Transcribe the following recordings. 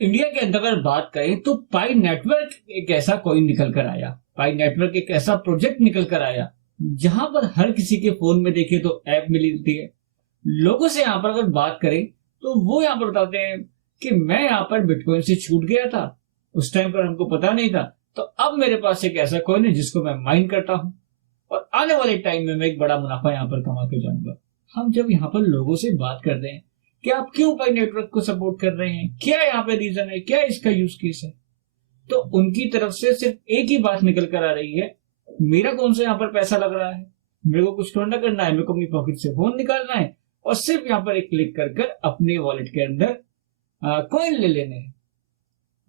India के अंदर अगर बात करें तो पाई नेटवर्क एक ऐसा कॉइन निकल कर आया। पाई नेटवर्क एक ऐसा प्रोजेक्ट निकल कर आया जहां पर हर किसी के फोन में देखे तो ऐप मिलती है। लोगों से यहाँ पर अगर बात करें तो वो यहाँ पर बताते हैं कि मैं यहाँ पर बिटकॉइन से छूट गया था, उस टाइम पर हमको पता नहीं था, तो अब मेरे पास एक ऐसा कॉइन है जिसको मैं माइन करता हूँ और आने वाले टाइम में मैं एक बड़ा मुनाफा यहाँ पर कमा के जाऊंगा। हम जब यहाँ पर लोगों से बात कर रहे हैं कि आप क्यों पाई नेटवर्क को सपोर्ट कर रहे हैं, क्या यहाँ पे रीजन है, क्या इसका यूज केस है, तो उनकी तरफ से सिर्फ एक ही बात निकल कर आ रही है, मेरा कौन सा यहाँ पर पैसा लग रहा है, मेरे को कुछ थोड़ा करना है, मेरे को अपनी पॉकेट से फोन निकालना है और सिर्फ यहाँ पर एक क्लिक कर कर अपने वॉलेट के अंदर कॉइन ले लेने हैं।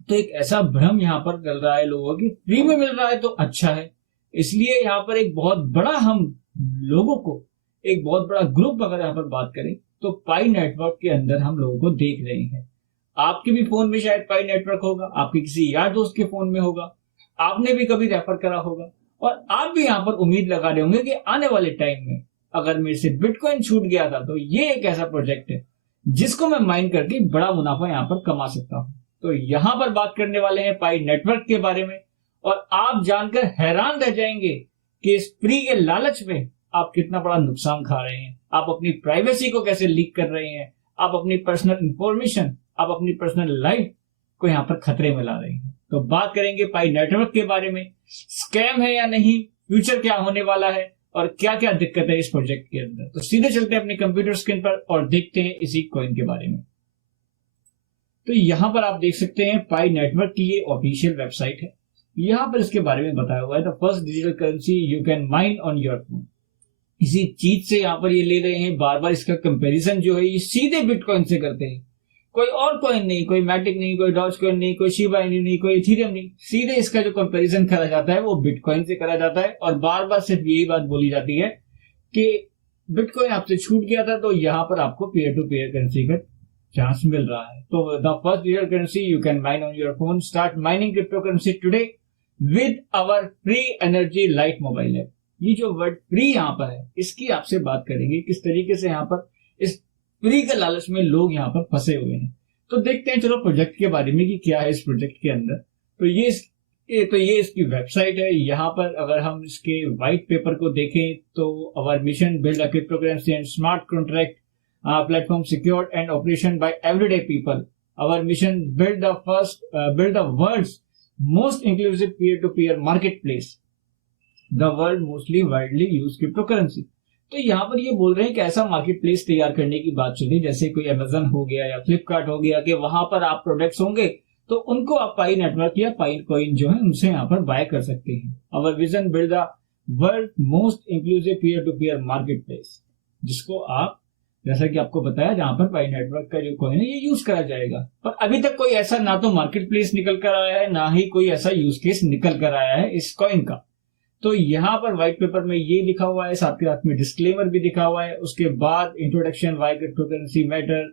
तो एक ऐसा भ्रम यहाँ पर चल रहा है लोगों की, फ्री में मिल रहा है तो अच्छा है। इसलिए यहाँ पर एक बहुत बड़ा हम लोगों को, एक बहुत बड़ा ग्रुप अगर यहाँ पर बात करें तो पाई नेटवर्क के अंदर हम लोगों को देख रहे हैं। आपके भी फोन में शायद पाई नेटवर्क होगा, आपके किसी यार दोस्त के फोन में होगा, आपने भी कभी रेफर करा होगा और आप भी यहाँ पर उम्मीद लगा रहे होंगे कि आने वाले टाइम में अगर मेरे से बिटकॉइन छूट गया था तो ये एक ऐसा प्रोजेक्ट है जिसको मैं माइन करके बड़ा मुनाफा यहाँ पर कमा सकता हूँ। तो यहाँ पर बात करने वाले हैं पाई नेटवर्क के बारे में और आप जानकर हैरान रह जाएंगे कि इस फ्री के लालच में आप कितना बड़ा नुकसान खा रहे हैं। आप अपनी प्राइवेसी को कैसे लीक कर रहे हैं, आप अपनी पर्सनल इंफॉर्मेशन, आप अपनी पर्सनल लाइफ को यहाँ पर खतरे में ला रहे हैं। तो बात करेंगे पाई नेटवर्क के बारे में, स्कैम है या नहीं, फ्यूचर क्या होने वाला है और क्या क्या दिक्कत है इस प्रोजेक्ट के अंदर। तो सीधे चलते हैं अपनी कंप्यूटर स्क्रीन पर और देखते हैं इसी कॉइन के बारे में। तो यहाँ पर आप देख सकते हैं पाई नेटवर्क की ये ऑफिशियल वेबसाइट है। यहाँ पर इसके बारे में बताया हुआ है, the first digital currency you can mine on your phone. इसी चीज से यहाँ पर ये ले रहे हैं, बार बार इसका कंपैरिजन जो है ये सीधे बिटकॉइन से करते हैं। कोई और कॉइन नहीं, कोई मैटिक नहीं, कोई डॉज कॉइन नहीं, कोई शिबा इनू नहीं, कोई इथेरियम नहीं, सीधे इसका जो कंपैरिजन करा जाता है वो बिटकॉइन से करा जाता है। और बार बार सिर्फ यही बात बोली जाती है कि बिटकॉइन आपसे छूट गया था तो यहाँ पर आपको पीयर टू पीयर करेंसी का चांस मिल रहा है। तो the first digital currency you can mine on your phone, start mining cryptocurrency today with our free energy light mobile app. ये जो वर्ड फ्री यहाँ पर है इसकी आपसे बात करेंगे, किस तरीके से यहाँ पर इस फ्री के लालच में लोग यहाँ पर फंसे हुए हैं। तो देखते हैं चलो प्रोजेक्ट के बारे में कि क्या है इस प्रोजेक्ट के अंदर। तो ये इसकी वेबसाइट है। यहाँ पर अगर हम इसके व्हाइट पेपर को देखें तो our mission build a cryptocurrency and smart contract platform secured and operation by everyday people. Our mission build the world's most inclusive peer-to-peer marketplace. The world mostly widely used cryptocurrency. तो यहाँ पर ये बोल रहे हैं कि ऐसा market place तैयार करने की बात चली, जैसे कोई अमेजन हो गया या फ्लिपकार्ट हो गया, कि वहां पर आप प्रोडक्ट्स होंगे तो उनको आप पाई नेटवर्क या पाई कॉइन जो है उनसे यहाँ पर बाय कर सकते हैं। Our vision build the world most inclusive peer to peer marketplace, जिसको आप, जैसा कि आपको बताया, जहां पर पाई नेटवर्क का जो कॉइन है ये यूज करा जाएगा। पर अभी तक कोई ऐसा ना तो मार्केट प्लेस निकल कर आया है, ना ही कोई ऐसा यूज केस निकल कर आया है इस कॉइन का। तो यहाँ पर व्हाइट पेपर में ये लिखा हुआ है, साथ के साथ में डिस्क्लेमर भी लिखा हुआ है। उसके बाद introduction, why crypto currency matter,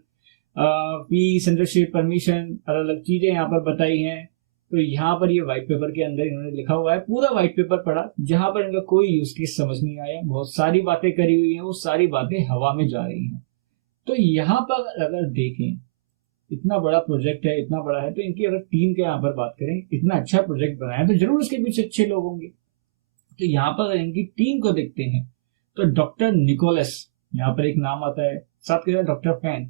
fee, censorship, permission, अलग अलग चीजें यहाँ पर बताई हैं। तो यहाँ पर ये व्हाइट पेपर के अंदर इन्होंने लिखा हुआ है, पूरा व्हाइट पेपर पढ़ा, जहां पर इनका कोई यूज केस समझ नहीं आया। बहुत सारी बातें करी हुई हैं, वो सारी बातें हवा में जा रही हैं। तो यहाँ पर अगर देखें, इतना बड़ा प्रोजेक्ट है, इतना बड़ा है, तो इनकी अगर टीम के यहाँ पर बात करें, इतना अच्छा प्रोजेक्ट बनाया तो जरूर उसके पीछे अच्छे लोग होंगे। तो यहाँ पर अगर इनकी टीम को देखते हैं तो डॉक्टर निकोलस यहाँ पर एक नाम आता है, साथ के साथ डॉक्टर फैन।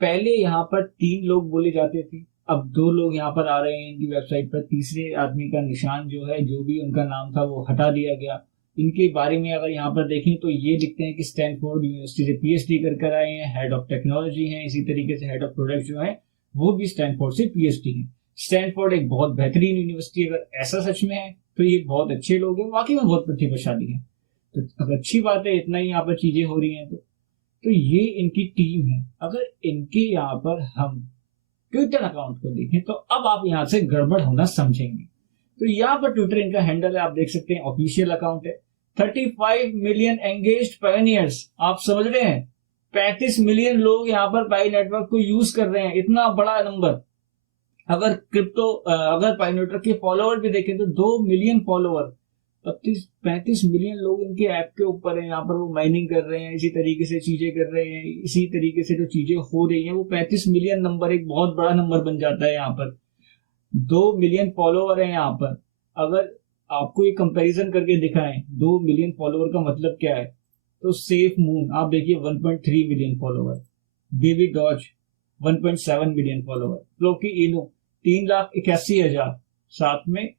पहले यहाँ पर 3 लोग बोले जाते थे, अब 2 लोग यहाँ पर आ रहे हैं इनकी वेबसाइट पर। तीसरे आदमी का निशान जो है, जो भी उनका नाम था वो हटा दिया गया। इनके बारे में अगर यहाँ पर देखें तो ये लिखते हैं कि स्टैनफोर्ड यूनिवर्सिटी से पीएचडी कर आए हैं, हेड ऑफ टेक्नोलॉजी हैं, इसी तरीके से हेड ऑफ प्रोडक्ट जो है वो भी स्टैनफोर्ड से पीएचडी है। स्टैनफोर्ड एक बहुत बेहतरीन यूनिवर्सिटी, अगर ऐसा सच में है तो ये बहुत अच्छे लोग हैं, वाकई में बहुत प्रतिभाशाली है। तो अगर अच्छी बात है, इतना ही यहाँ पर चीजें हो रही हैं तो ये इनकी टीम है। अगर इनके यहाँ पर हम ट्विटर अकाउंट को देखें तो अब आप यहाँ से गड़बड़ होना समझेंगे। तो यहाँ पर ट्विटर इनका हैंडल है, आप देख सकते हैं, ऑफिशियल अकाउंट है। 35 मिलियन एंगेज्ड पायनियर्स, आप समझ रहे हैं, 35 मिलियन लोग यहाँ पर पाई नेटवर्क को यूज कर रहे हैं, इतना बड़ा नंबर। अगर पाई नेटवर्क के फॉलोअर भी देखें तो 2 मिलियन फॉलोअर 35 मिलियन लोग इनके ऐप के ऊपर हैं, यहाँ पर वो माइनिंग कर रहे हैं, इसी तरीके से चीजें कर रहे हैं, इसी तरीके से जो चीजें हो रही हैं, वो 35 मिलियन नंबर एक बहुत बड़ा नंबर बन जाता है। यहाँ पर 2 मिलियन फॉलोवर है यहाँ पर। अगर आपको ये कंपैरिजन करके दिखाएं 2 मिलियन फॉलोवर का मतलब क्या है, तो सेफ मून आप देखिए 1.3 million follower, Baby Doge 1.7 million follower, Floki Inu 3,81,000, साथ में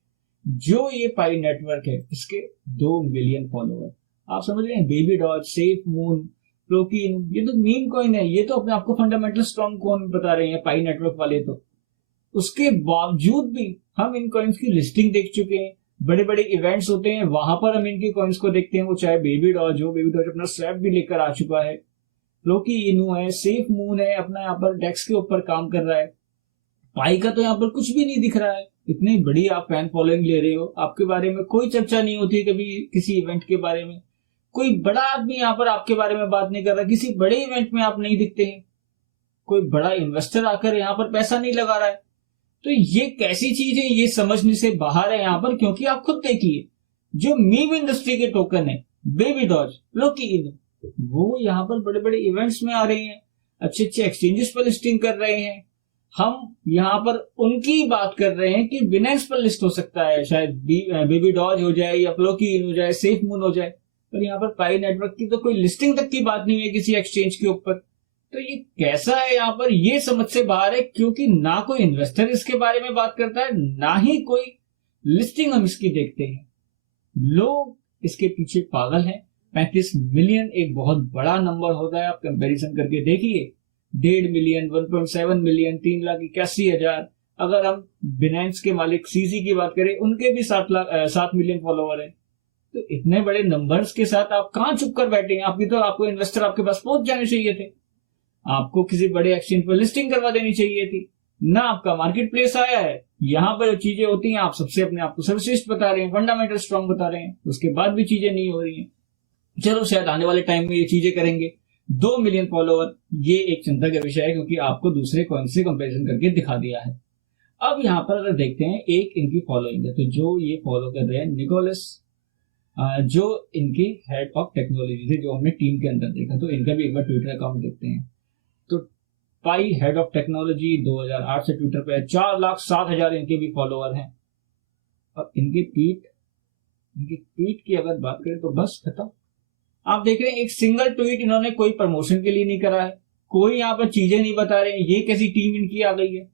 जो ये पाई नेटवर्क है इसके 2 मिलियन फॉलोवर। आप समझ रहे हैं, Baby Doge, Safe Moon, Floki Inu, ये तो मीम कॉइन है, ये तो अपने आपको फंडामेंटल स्ट्रॉन्ग कॉइन बता रहे हैं पाई नेटवर्क वाले। तो उसके बावजूद भी हम इन कॉइन्स की लिस्टिंग देख चुके हैं, बड़े बड़े इवेंट्स होते हैं वहां पर हम इनके कॉइन्स को देखते हैं, वो चाहे बेबी डॉज हो, बेबी डॉज अपना स्वैप भी लेकर आ चुका है, फ्लोकी इनू है, सेफ मून है, अपना यहाँ पर डेक्स के ऊपर काम कर रहा है। पाई का तो यहाँ पर कुछ भी नहीं दिख रहा है। इतनी बड़ी आप फैन फॉलोइंग ले रहे हो, आपके बारे में कोई चर्चा नहीं होती कभी किसी इवेंट के बारे में, कोई बड़ा आदमी यहाँ पर आपके बारे में बात नहीं कर रहा, किसी बड़े इवेंट में आप नहीं दिखते हैं, कोई बड़ा इन्वेस्टर आकर यहाँ पर पैसा नहीं लगा रहा है। तो ये कैसी चीज है, ये समझने से बाहर है यहाँ पर। क्योंकि आप खुद देखिए, जो मीम इंडस्ट्री के टोकन है, बेबी डॉज, फ्लोकी इनो, वो यहाँ पर बड़े बड़े इवेंट्स में आ रहे हैं, अच्छे अच्छे एक्सचेंजेस पर लिस्टिंग कर रहे हैं। हम यहाँ पर उनकी बात कर रहे हैं कि बिनेंस पर लिस्ट हो सकता है, शायद बेबी डॉज हो जाए या फ्लोकी इन हो जाए, सेफ मून हो जाए, पर यहाँ पर पाई नेटवर्क की तो कोई लिस्टिंग तक की बात नहीं है किसी एक्सचेंज के ऊपर। तो ये कैसा है यहाँ पर, ये समझ से बाहर है। क्योंकि ना कोई इन्वेस्टर इसके बारे में बात करता है, ना ही कोई लिस्टिंग हम इसकी देखते हैं। लोग इसके पीछे पागल हैं। 35 मिलियन एक बहुत बड़ा नंबर होता है, आप कंपैरिजन करके देखिए, 1.5 मिलियन, 1.7 मिलियन, 3,81,000। अगर हम बिनेंस के मालिक सीजी की बात करें, उनके भी 7 मिलियन फॉलोवर है। तो इतने बड़े नंबर्स के साथ आप कहां चुप कर बैठे हैं? आपको इन्वेस्टर आपके पास पहुंच जाने चाहिए थे, आपको किसी बड़े एक्सचेंज पर लिस्टिंग करवा देनी चाहिए थी। ना आपका मार्केट प्लेस आया है, यहाँ पर जो चीजें होती हैं आप सबसे अपने आप को सर्वश्रेष्ठ बता रहे हैं, फंडामेंटल स्ट्रॉन्ग बता रहे हैं, उसके बाद भी चीजें नहीं हो रही हैं। चलो शायद आने वाले टाइम में ये चीजें करेंगे। 2 मिलियन फॉलोवर ये एक चिंता का विषय है, क्योंकि आपको दूसरे कॉइन से कंपेरिजन करके दिखा दिया है। अब यहाँ पर अगर देखते हैं एक इनकी फॉलोइंग है, तो जो ये फॉलो कर रहे हैं निकोलस, जो इनके हेड ऑफ टेक्नोलॉजी थे, जो हमने टीम के अंदर देखा, तो इनका भी एक बार ट्विटर अकाउंट देखते हैं। तो पाई हेड ऑफ टेक्नोलॉजी 2008 से ट्विटर पे 4,07,000 इनके भी फॉलोअर हैं। और इनकी ट्वीट की अगर बात करें तो बस खत्म। आप देख रहे हैं एक सिंगल ट्वीट इन्होंने कोई प्रमोशन के लिए नहीं करा है, कोई यहाँ पर चीजें नहीं बता रहे हैं, ये कैसी टीम इनकी आ गई है।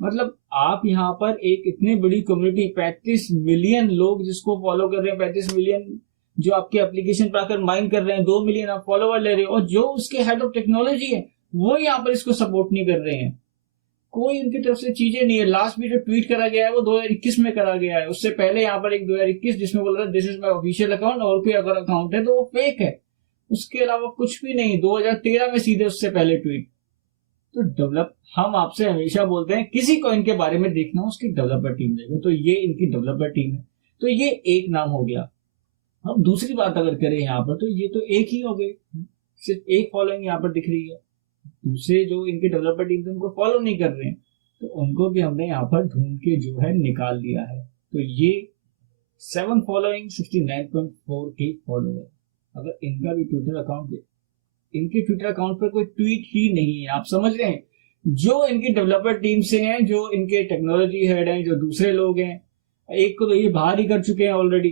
मतलब आप यहाँ पर एक इतनी बड़ी कम्युनिटी, 35 मिलियन लोग जिसको फॉलो कर रहे हैं, 35 मिलियन जो आपके एप्लीकेशन पर आकर माइन कर रहे हैं, 2 मिलियन आप फॉलोवर ले रहे हो, और जो उसके हेड ऑफ टेक्नोलॉजी है वो यहाँ पर इसको सपोर्ट नहीं कर रहे हैं, कोई उनकी तरफ से चीजें नहीं है। लास्ट भी जो ट्वीट करा गया है वो 2021 में करा गया है, उससे पहले यहाँ पर एक 2021 जिसमें बोल रहा है this is my official account, और कोई अगर अकाउंट है तो वो फेक है, उसके अलावा कुछ भी नहीं। 2013 में सीधे उससे पहले ट्वीट। तो हम आपसे हमेशा बोलते हैं किसी कॉइन के बारे में देखना उसकी डेवलपर टीम देखो, तो ये इनकी डेवलपर टीम है। तो ये एक नाम हो गया। अब दूसरी बात अगर करें यहाँ पर, तो ये तो एक ही हो गई, सिर्फ एक फॉलोइंग यहाँ पर दिख रही है। दूसरे जो इनके डेवलपर टीम थे उनको फॉलो नहीं कर रहे हैं, तो उनको भी हमने यहाँ पर ढूंढ के जो है निकाल दिया है। तो ये 7 फॉलोइंग 69.4 के फॉलोअर। अगर इनका भी ट्विटर अकाउंट दे, इनके ट्विटर अकाउंट पर कोई ट्वीट ही नहीं है। आप समझ रहे हैं, जो इनकी डेवलपर टीम से हैं, जो इनके टेक्नोलॉजी हेड हैं, जो दूसरे लोग हैं, एक को तो ये बाहर ही कर चुके हैं ऑलरेडी,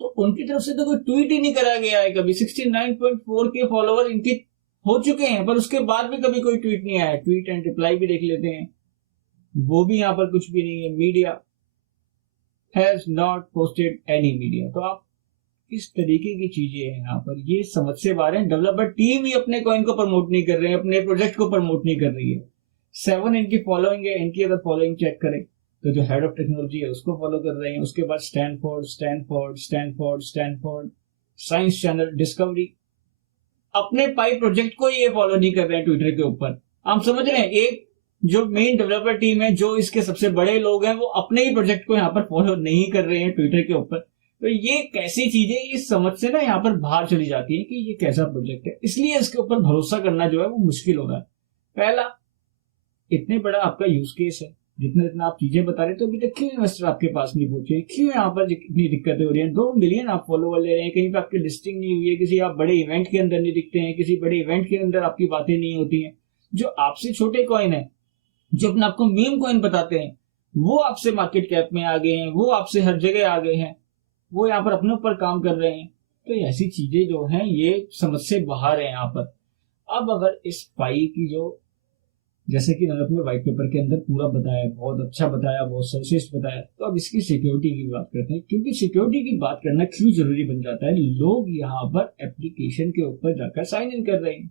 तो उनकी तरफ से तो कोई ट्वीट ही नहीं करा गया है कभी। 69.4 के फॉलोवर इनके हो चुके हैं, पर उसके बाद भी कभी कोई ट्वीट नहीं आया। ट्वीट एंड रिप्लाई भी देख लेते हैं, वो भी यहाँ पर कुछ भी नहीं है। Media has not posted any media. तो आप इस तरीके की चीजें हैं यहाँ पर, ये समझ से बाहर है। डेवलपर टीम ही अपने कॉइन को प्रमोट नहीं कर रहे हैं, अपने प्रोजेक्ट को प्रमोट नहीं कर रही है। 7 इनकी फॉलोइंग है। इनकी अगर फॉलोइंग चेक करें तो जो हेड ऑफ टेक्नोलॉजी है उसको फॉलो कर रहे हैं, उसके बाद स्टैनफोर्ड, साइंस चैनल, डिस्कवरी, अपने पाई प्रोजेक्ट को ये फॉलो नहीं कर रहे हैं ट्विटर के ऊपर। आप समझ रहे हैं, एक जो मेन डेवलपर टीम है, जो इसके सबसे बड़े लोग हैं, वो अपने ही प्रोजेक्ट को यहाँ पर फॉलो नहीं कर रहे हैं ट्विटर के ऊपर। तो ये कैसी चीजें, ये समझ से ना यहाँ पर बाहर चली जाती है कि ये कैसा प्रोजेक्ट है। इसलिए इसके ऊपर भरोसा करना जो है वो मुश्किल हो रहा है। पहला, इतने बड़ा आपका यूज केस है, जितना जितना आप चीजें बता रहे, तो अभी तक क्यों इन्वेस्टर आपके पास नहीं पहुंचे, क्यों यहाँ पर इतनी दिक्कतें हो रही हैं? 2 मिलियन आप फॉलोवर ले रहे हैं, कहीं पे आपकी लिस्टिंग नहीं हुई है, किसी आप बड़े इवेंट के अंदर नहीं दिखते हैं, किसी बड़े इवेंट के अंदर आपकी बातें नहीं होती हैं। जो आपसे छोटे कॉइन है, जो अपने आपको मीम कॉइन बताते हैं, वो आपसे मार्केट कैप में आ गए हैं, वो आपसे हर जगह आ गए हैं, वो यहाँ पर अपने ऊपर काम कर रहे हैं। तो ऐसी चीजें जो हैं ये समझ से बाहर है यहाँ पर। अब अगर इस पाई की जो, जैसे कि मैंने अपने व्हाइट पेपर के अंदर पूरा बताया, बहुत अच्छा बताया, बहुत सर्वश्रेष्ठ बताया, तो अब इसकी सिक्योरिटी की बात करते हैं, क्योंकि सिक्योरिटी की बात करना क्यों जरूरी बन जाता है। लोग यहाँ पर एप्लीकेशन के ऊपर जाकर साइन इन कर रहे हैं,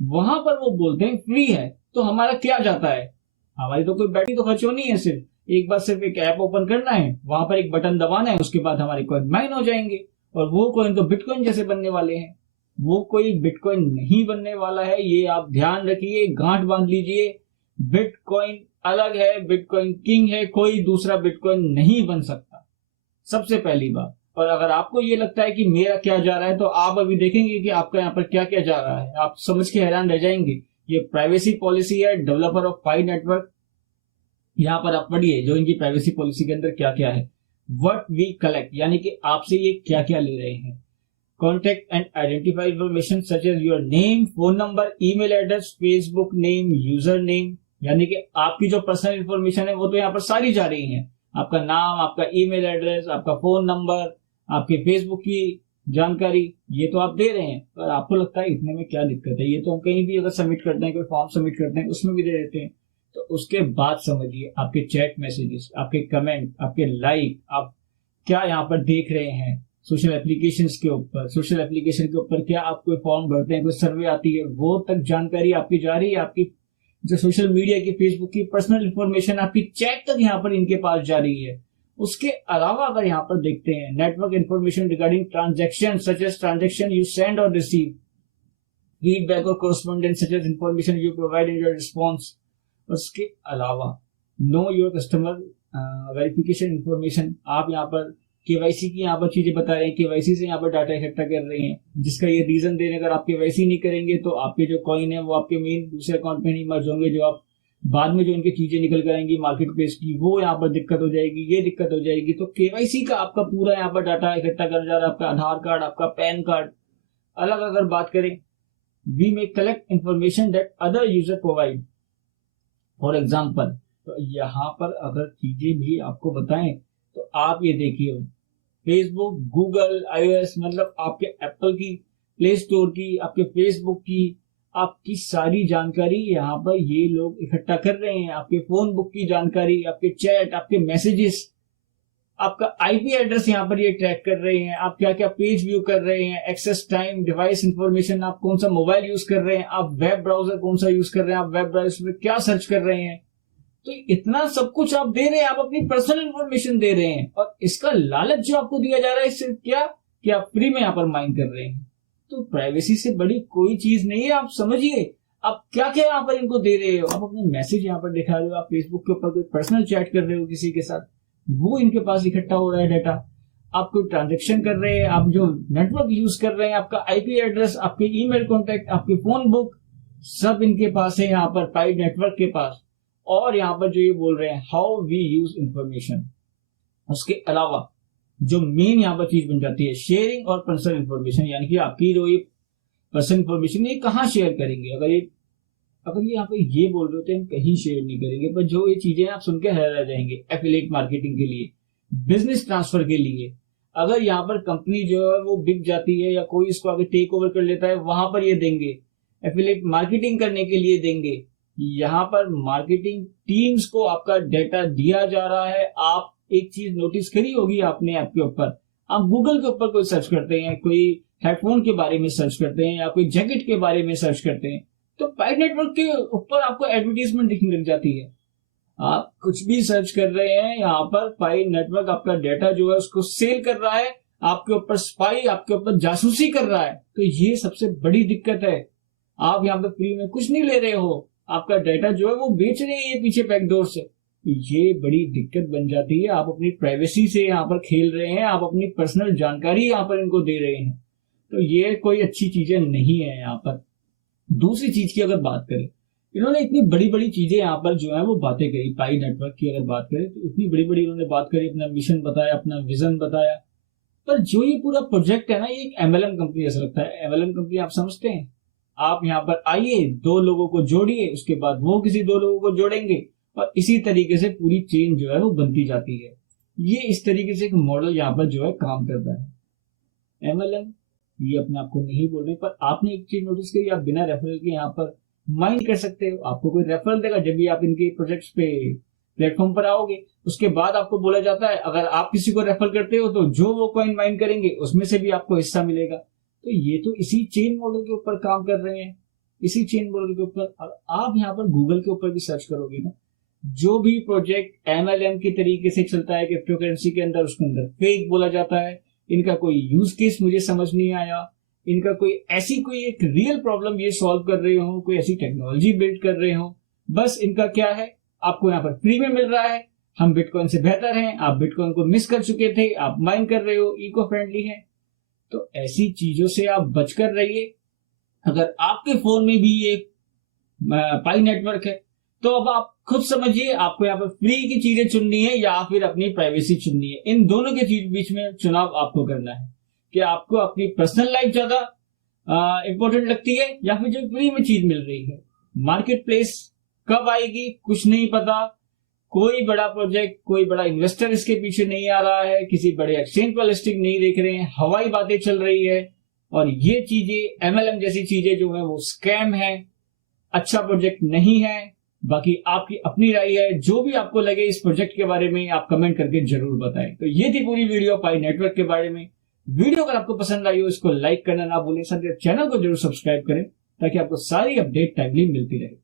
वहां पर वो बोलते हैं फ्री है, तो हमारा क्या जाता है, हमारी तो कोई बैटरी तो खर्च होनी है, सिर्फ एक बार सिर्फ एक ऐप ओपन करना है, वहां पर एक बटन दबाना है, उसके बाद हमारे कॉइन माइन हो जाएंगे, और वो कॉइन तो बिटकॉइन जैसे बनने वाले हैं। वो कोई बिटकॉइन नहीं बनने वाला है, ये आप ध्यान रखिए, गांठ बांध लीजिए। बिटकॉइन अलग है, बिटकॉइन किंग है, कोई दूसरा बिटकॉइन नहीं बन सकता, सबसे पहली बात। और अगर आपको ये लगता है कि मेरा क्या जा रहा है, तो आप अभी देखेंगे कि आपका यहाँ पर क्या क्या जा रहा है, आप समझ के हैरान रह जाएंगे। ये प्राइवेसी पॉलिसी है डेवलपर ऑफ पाई नेटवर्क, यहाँ पर आप पढ़िए जो इनकी प्राइवेसी पॉलिसी के अंदर क्या क्या है। व्हाट वी कलेक्ट, यानी कि आपसे ये क्या क्या ले रहे हैं। Contact and identify information such as your name, phone number, email address, Facebook name, user name, यानी कि आपकी जो पर्सनल इंफॉर्मेशन है वो तो यहाँ पर सारी जा रही है। आपका नाम, आपका ईमेल एड्रेस, आपका फोन नंबर, आपके फेसबुक की जानकारी, ये तो आप दे रहे हैं। पर आपको लगता है इतने में क्या दिक्कत है, ये तो हम कहीं भी अगर सबमिट करते हैं, कोई फॉर्म सबमिट करते हैं, उसमें भी दे देते हैं। तो उसके बाद समझिए आपके चैट मैसेजेस, आपके कमेंट, आपके लाइक, आप क्या यहाँ पर देख रहे हैं सोशल एप्लीकेशंस के ऊपर, सोशल एप्लीकेशन के ऊपर क्या आप कोई फॉर्म भरते हैं, कोई सर्वे आती है, वो तक जानकारी आपकी जा रही है। आपकी जो सोशल मीडिया की, फेसबुक की पर्सनल इंफॉर्मेशन, आपकी चैट तक यहाँ पर इनके पास जा रही है। उसके अलावा अगर यहाँ पर देखते हैं network information regarding transaction such as transaction you send और रिसीव, फीडबैक और correspondence such as information you provide in your response. उसके अलावा know your customer verification information, आप यहाँ पर केवाईसी की यहाँ पर चीजें बता रहे हैं, केवाईसी से यहाँ पर डाटा इकट्ठा कर रहे हैं, जिसका ये रीजन देने, अगर आप केवाईसी नहीं करेंगे तो आपके जो कॉइन है वो आपके मेन दूसरे अकाउंट में नहीं मर्ज होंगे, जो आप बाद में जो इनकी चीजें निकल कर आएंगी मार्केट प्लेस की, वो यहाँ पर दिक्कत हो जाएगी, ये दिक्कत हो जाएगी। तो केवाईसी का आपका पूरा यहाँ पर डाटा इकट्ठा कर जा रहा है, आपका आधार कार्ड, आपका पैन कार्ड। अलग अगर बात करें, we may collect information that other user provide, for example, तो यहाँ पर अगर चीजें भी आपको बताएं तो आप ये देखिए, फेसबुक, गूगल, आईओएस, मतलब आपके एप्पल की प्ले स्टोर की, आपके फेसबुक की, आपकी सारी जानकारी यहाँ पर ये लोग इकट्ठा कर रहे हैं। आपके फोन बुक की जानकारी, आपके चैट, आपके मैसेजेस, आपका आईपी एड्रेस यहाँ पर ये ट्रैक कर रहे हैं, आप क्या क्या पेज व्यू कर रहे हैं, एक्सेस टाइम, डिवाइस इंफॉर्मेशन, आप कौन सा मोबाइल यूज कर रहे हैं, आप वेब ब्राउजर कौन सा यूज कर रहे हैं, आप वेब ब्राउजर में क्या सर्च कर रहे हैं। तो इतना सब कुछ आप दे रहे हैं, आप अपनी पर्सनल इंफॉर्मेशन दे रहे हैं, और इसका लालच जो आपको दिया जा रहा है सिर्फ क्या कि आप फ्री में यहाँ पर माइन कर रहे हैं। तो प्राइवेसी से बड़ी कोई चीज नहीं है, आप समझिए आप क्या क्या यहाँ पर इनको दे रहे हो। आप अपने मैसेज यहाँ पर दिखा रहे हो, आप फेसबुक के ऊपर कोई पर्सनल चैट कर रहे हो किसी के साथ, वो इनके पास इकट्ठा हो रहा है डाटा। आप कोई ट्रांजेक्शन कर रहे हैं, आप जो नेटवर्क यूज कर रहे हैं, आपका आईपी एड्रेस, आपके ईमेल कॉन्टेक्ट, आपके फोन बुक, सब इनके पास है यहाँ पर पाई नेटवर्क के पास। और यहाँ पर जो ये बोल रहे हैं हाउ वी यूज इंफॉर्मेशन, उसके अलावा जो मेन यहाँ पर चीज बन जाती है शेयरिंग और पर्सनल इंफॉर्मेशन, यानी कि आपकी जो ये पर्सनल इंफॉर्मेशन ये कहाँ शेयर करेंगे। अगर ये यहाँ पे ये बोल रहे होते हैं कहीं शेयर नहीं करेंगे, पर जो ये चीजें आप सुन के हैरान रह जाएंगे। एफिलिएट मार्केटिंग के लिए, बिजनेस ट्रांसफर के लिए, अगर यहाँ पर कंपनी जो है वो बिक जाती है या कोई इसको आगे टेक ओवर कर लेता है, वहां पर ये देंगे। एफिलिएट मार्केटिंग करने के लिए देंगे। यहाँ पर मार्केटिंग टीम्स को आपका डेटा दिया जा रहा है। आप एक चीज नोटिस करी होगी आपने ऐप के ऊपर, आप गूगल के ऊपर कोई सर्च करते हैं, कोई हेडफोन के बारे में सर्च करते हैं या कोई जैकेट के बारे में सर्च करते हैं, तो पाई नेटवर्क के ऊपर आपको एडवर्टीजमेंट दिखने लग जाती है। आप कुछ भी सर्च कर रहे हैं, यहाँ पर पाई नेटवर्क आपका डेटा जो है उसको सेल कर रहा है, आपके ऊपर स्पाई, आपके ऊपर जासूसी कर रहा है। तो ये सबसे बड़ी दिक्कत है। आप यहाँ पे फ्री में कुछ नहीं ले रहे हो, आपका डाटा जो है वो बेच रहे हैं ये पीछे बैकडोर से। ये बड़ी दिक्कत बन जाती है। आप अपनी प्राइवेसी से यहाँ पर खेल रहे हैं, आप अपनी पर्सनल जानकारी यहाँ पर इनको दे रहे हैं, तो ये कोई अच्छी चीजें नहीं है। यहाँ पर दूसरी चीज की अगर बात करें, इन्होंने इतनी बड़ी बड़ी चीजें यहाँ पर जो है वो बातें करी। पाई नेटवर्क की अगर बात करें तो इतनी बड़ी बड़ी इन्होंने बात करी, अपना मिशन बताया, अपना विजन बताया। पर जो ये पूरा प्रोजेक्ट है ना, ये एक एमएलएम कंपनी ऐसा लगता है। एमएलएम कंपनी आप समझते हैं? आप यहाँ पर आइए, दो लोगों को जोड़िए, उसके बाद वो किसी दो लोगों को जोड़ेंगे और इसी तरीके से पूरी चेन जो है वो बनती जाती है। ये इस तरीके से एक मॉडल यहाँ पर जो है काम करता है। एमएलएम ये अपने आप को नहीं बोल रहे, पर आपने एक चीज नोटिस करी, आप बिना रेफरल के यहाँ पर माइंड कर सकते हो। आपको कोई रेफरल देगा जब भी आप इनके प्रोजेक्ट्स पे प्लेटफॉर्म पर आओगे। उसके बाद आपको बोला जाता है अगर आप किसी को रेफर करते हो तो जो वो कॉइन माइन करेंगे उसमें से भी आपको हिस्सा मिलेगा। तो ये तो इसी चेन मॉडल के ऊपर काम कर रहे हैं, इसी चेन मॉडल के ऊपर। और आप यहाँ पर गूगल के ऊपर भी सर्च करोगे ना, जो भी प्रोजेक्ट एमएलएम के तरीके से चलता है क्रिप्टो करेंसी के अंदर, उसके अंदर फेक बोला जाता है। इनका कोई यूज केस मुझे समझ नहीं आया, इनका कोई एक रियल प्रॉब्लम ये सॉल्व कर रहे हो, कोई ऐसी टेक्नोलॉजी बिल्ड कर रहे हो। बस इनका क्या है, आपको यहाँ पर फ्री में मिल रहा है, हम बिटकॉइन से बेहतर हैं, आप बिटकॉइन को मिस कर चुके थे, आप माइन कर रहे हो, इको फ्रेंडली है। तो ऐसी चीजों से आप बचकर रहिए। अगर आपके फोन में भी एक पाई नेटवर्क है तो अब आप खुद समझिए, आपको यहाँ पर फ्री की चीजें चुननी है या फिर अपनी प्राइवेसी चुननी है। इन दोनों के बीच में चुनाव आपको करना है कि आपको अपनी पर्सनल लाइफ ज्यादा इंपॉर्टेंट लगती है या फिर जो फ्री में चीज मिल रही है। मार्केट प्लेस कब आएगी कुछ नहीं पता। कोई बड़ा प्रोजेक्ट, कोई बड़ा इन्वेस्टर इसके पीछे नहीं आ रहा है, किसी बड़े एक्सचेंज पर लिस्टिंग नहीं देख रहे हैं, हवाई बातें चल रही है। और ये चीजें एमएलएम जैसी चीजें जो है वो स्कैम है, अच्छा प्रोजेक्ट नहीं है। बाकी आपकी अपनी राय है, जो भी आपको लगे इस प्रोजेक्ट के बारे में आप कमेंट करके जरूर बताएं। तो ये थी पूरी वीडियो पाई नेटवर्क के बारे में। वीडियो अगर आपको पसंद आई हो इसको लाइक करना ना भूलें, साथ ही चैनल को जरूर सब्सक्राइब करें ताकि आपको सारी अपडेट टाइमली मिलती रहे।